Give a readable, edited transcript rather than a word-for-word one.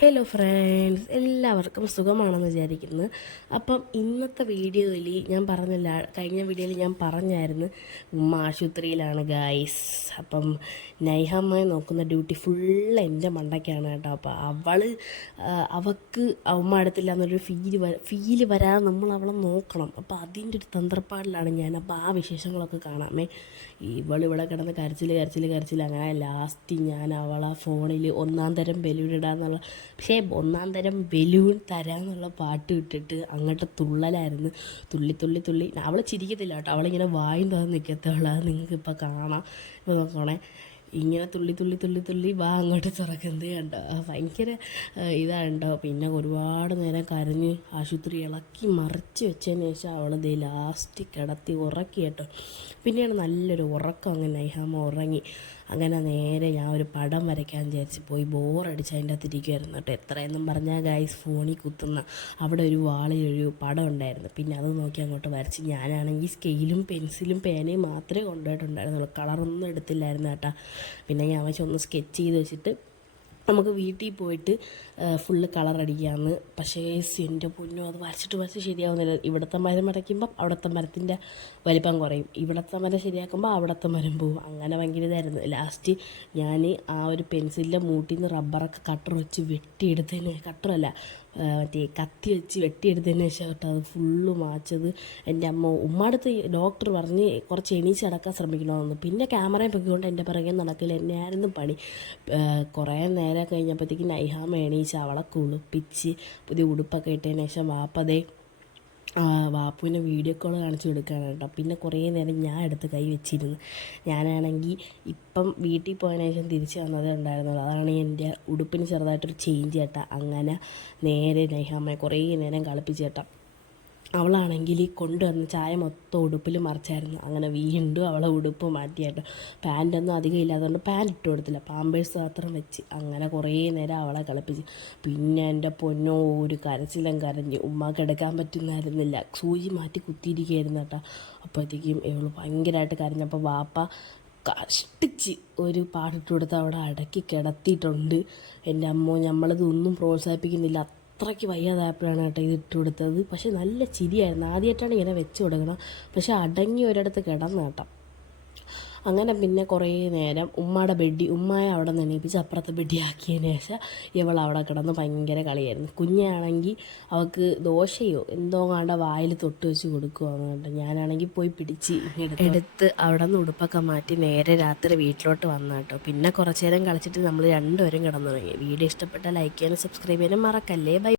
Hello friends, എല്ലാവർക്കും സുഖമാണെന്ന് വിചാരിക്കുന്നു. അപ്പം ഇന്നത്തെ വീഡിയോയിൽ ഞാൻ പറഞ്ഞില്ല, കഴിഞ്ഞ വീഡിയോയിൽ ഞാൻ പറഞ്ഞായിരുന്നു ഉമ്മ ആശുപത്രിയിലാണ് ഗായ്സ്. അപ്പം നൈഹമ്മയെ നോക്കുന്ന ഡ്യൂട്ടി ഫുള്ള് എൻ്റെ മണ്ടയ്ക്കാണ് കേട്ടോ. അപ്പോൾ അവൾക്ക് ഉമ്മ അടുത്തില്ല എന്നൊരു ഫീല് വരാതെ നമ്മൾ അവളെ നോക്കണം. അപ്പോൾ അതിൻ്റെ ഒരു തന്ത്രപ്പാടിലാണ് ഞാൻ. അപ്പോൾ ആ വിശേഷങ്ങളൊക്കെ കാണാമേ. ഇവിടെ കിടന്ന് കരച്ചിൽ അങ്ങനെ ലാസ്റ്റ് ഞാൻ അവളെ ഫോണിൽ ഒന്നാം തരം ബലൂൺ ഇടാന്നുള്ള ഒന്നാം തരം ബലൂൺ തരാമെന്നുള്ള പാട്ട് ഇട്ടിട്ട് അങ്ങോട്ട് തുള്ളലായിരുന്നു. തുള്ളി അവൾ ചിരിക്കത്തില്ല കേട്ടോ, അവളിങ്ങനെ വായും തുറന്ന് നിൽക്കത്തുള്ളൂ. അത് നിങ്ങൾക്ക് ഇപ്പോൾ കാണാം. ഇപ്പോൾ നോക്കണേ, ഇങ്ങനെ തുള്ളി വാ അങ്ങോട്ട് തുറക്കുന്നത് കണ്ടോ. ഭയങ്കര ഇതാണ്ടോ. പിന്നെ ഒരുപാട് നേരം കരഞ്ഞ് ആശുപത്രി ഇളക്കി മറിച്ച് വെച്ചതിന് ശേഷം അവൾ ദേ ലാസ്റ്റ് കിടത്തി ഉറക്കി കേട്ടോ. പിന്നെയാണ് നല്ലൊരു ഉറക്കം. അങ്ങനെ നൈഹാമ ഉറങ്ങി. അങ്ങനെ നേരെ ഞാൻ ഒരു പടം വരയ്ക്കാൻ വിചാരിച്ച് പോയി ബോറടിച്ച് അതിൻ്റെ അകത്തിരിക്കുമായിരുന്നു കേട്ടോ. എത്രയെന്നും പറഞ്ഞാൽ ഗൈസ് ഫോണിൽ കുത്തുന്ന അവിടെ ഒരു വാളിലൊരു പടം ഉണ്ടായിരുന്നു. പിന്നെ അത് നോക്കി അങ്ങോട്ട് വരച്ച്. ഞാനാണെങ്കിൽ സ്കെയിലും പെൻസിലും പേനയും മാത്രമേ കൊണ്ടുപോയിട്ടുണ്ടായിരുന്നുള്ളൂ, കളറൊന്നും എടുത്തില്ലായിരുന്നു കേട്ടോ. പിന്നെ ഞാൻ ഒന്ന് സ്കെച്ച് ചെയ്ത് വെച്ചിട്ട് നമുക്ക് വീട്ടിൽ പോയിട്ട് ഫുള്ള് കളർ അടിക്കാമെന്ന്. പക്ഷേ എൻ്റെ പൊന്നോ, അത് വരച്ചിട്ട് ശരിയാവുന്നില്ല. ഇവിടുത്തെ മരം അടയ്ക്കുമ്പം അവിടുത്തെ മരത്തിൻ്റെ വലിപ്പം കുറയും, ഇവിടുത്തെ മരം ശരിയാക്കുമ്പോൾ അവിടുത്തെ മരം പോവും. അങ്ങനെ ഭയങ്കര ഇതായിരുന്നു. ലാസ്റ്റ് ഞാൻ ആ ഒരു പെൻസിലിൻ്റെ മൂട്ടിൽ നിന്ന് റബ്ബറൊക്കെ കട്ടർ വെച്ച് വെട്ടിയെടുത്തതിന്, കട്ടറല്ല മറ്റേ കത്തി വെച്ച് വെട്ടിയെടുത്തതിന് ശേഷം കേട്ടോ അത് ഫുള്ള് മാച്ചത്. എൻ്റെ ഉമ്മടുത്ത് ഡോക്ടർ പറഞ്ഞ് കുറച്ച് എണീച്ചടക്കാൻ ശ്രമിക്കണമെന്ന്. പിന്നെ ക്യാമറയും പൊക്കിക്കൊണ്ട് എൻ്റെ പിറകെ നടക്കില്ല, എന്നെയായിരുന്നു പണി. കുറേ നേരം കഴിഞ്ഞപ്പോഴത്തേക്ക് നൈഹാമ എണീച്ച് അവളെ കുളിപ്പിച്ച് പുതിയ ഉടുപ്പൊക്കെ ഇട്ടതിന് ശേഷം വാപ്പുവിനെ വീഡിയോ കോൾ കാണിച്ചു കൊടുക്കുകയാണ് കേട്ടോ. പിന്നെ കുറേ നേരം ഞാൻ എടുത്ത് കൈ വെച്ചിരുന്നു. ഞാനാണെങ്കിൽ ഇപ്പം വീട്ടിൽ പോയതിനു ശേഷം തിരിച്ച് വന്നതേ ഉണ്ടായിരുന്നുള്ളൂ. അതാണ് എൻ്റെ ഉടുപ്പിന് ചെറുതായിട്ടൊരു ചേഞ്ച് കേട്ടോ. അങ്ങനെ നേരെ നൈഹാമ്മയെ കുറേ നേരം കളിപ്പിച്ച് കേട്ടോ. അവളാണെങ്കിൽ കൊണ്ടുവന്ന് ചായ മൊത്തം ഉടുപ്പിൽ മറിച്ചായിരുന്നു. അങ്ങനെ വീണ്ടും അവളെ ഉടുപ്പ് മാറ്റിയാട്ടോ. പാൻറ്റൊന്നും അധികം ഇല്ലാത്തതുകൊണ്ട് പാൻറ്റ് ഇട്ട് കൊടുത്തില്ല, പാമ്പേഴ്സ് മാത്രം വെച്ച്. അങ്ങനെ കുറേ നേരം അവളെ കളിപ്പിച്ച്. പിന്നെ എൻ്റെ പൊന്നോ ഒരു കരച്ചിലും കരഞ്ഞ്. ഉമ്മാക്ക് എടുക്കാൻ പറ്റുന്നായിരുന്നില്ല, സൂചി മാറ്റി കുത്തിയിരിക്കുകയായിരുന്നു കേട്ടോ. അപ്പോഴത്തേക്കും ഇവൾ ഭയങ്കരമായിട്ട് കരഞ്ഞപ്പോൾ വാപ്പ കഷ്ടിച്ച് ഒരു പാട്ടിട്ട് കൊടുത്ത് അവിടെ അടക്കി കിടത്തിയിട്ടുണ്ട്. എൻ്റെ അമ്മോ, നമ്മളിതൊന്നും പ്രോത്സാഹിപ്പിക്കുന്നില്ല, അത്രയ്ക്ക് വയ്യാതായപ്പോഴാണ് കേട്ടോ ഇത് ഇട്ട് കൊടുത്തത്. പക്ഷേ നല്ല ചിരിയായിരുന്നു. ആദ്യമായിട്ടാണ് ഇങ്ങനെ വെച്ച് കൊടുക്കണം. പക്ഷേ അടങ്ങി ഒരിടത്ത് കിടന്നു കേട്ടോ. അങ്ങനെ പിന്നെ കുറേ നേരം ഉമ്മയെ അവിടെ നിന്ന് എണീപ്പിച്ച് അപ്പുറത്തെ ബെഡിയാക്കിയതിന് ശേഷം ഇവൾ അവിടെ കിടന്ന് ഭയങ്കര കളിയായിരുന്നു. കുഞ്ഞാണെങ്കിൽ അവൾക്ക് ദോശയോ എന്തോ കാണ്ട വായിൽ തൊട്ട് വെച്ച് കൊടുക്കുവാന്ന് കേട്ടോ. ഞാനാണെങ്കിൽ പോയി പിടിച്ച് എടുത്ത് അവിടെ നിന്ന് ഉടുപ്പൊക്കെ മാറ്റി നേരെ രാത്രി വീട്ടിലോട്ട് വന്നു കേട്ടോ. പിന്നെ കുറച്ച് നേരം കളിച്ചിട്ട് നമ്മൾ രണ്ടുപേരും കിടന്നു തുടങ്ങി. വീഡിയോ ഇഷ്ടപ്പെട്ടാൽ ലൈക്ക് ചെയ്യാനും സബ്സ്ക്രൈബ് ചെയ്യാനും മറക്കല്ലേ. ബൈ.